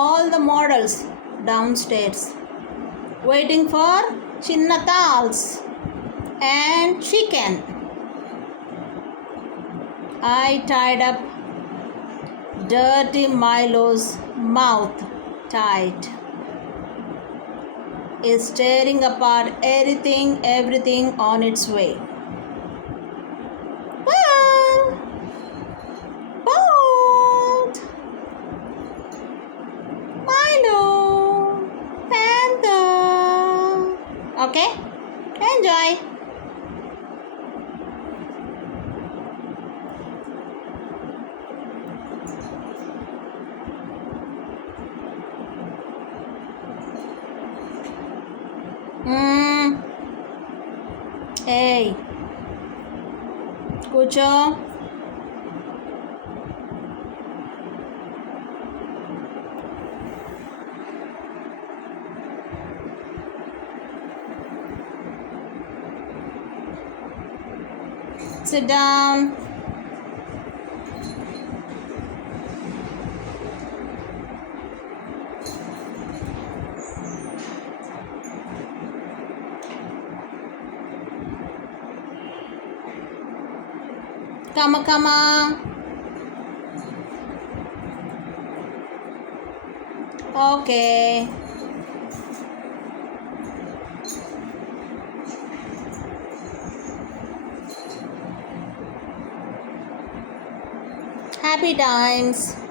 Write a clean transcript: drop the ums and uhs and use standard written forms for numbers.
all the models downstairs waiting for chinna thals and chicken. I tied up dirty Milo's mouth tight, is tearing apart everything on its way. Bolt! Milo! Panther! Okay? Enjoy! Hey, కూర్చో. Sit down. Come on. Okay. Happy times.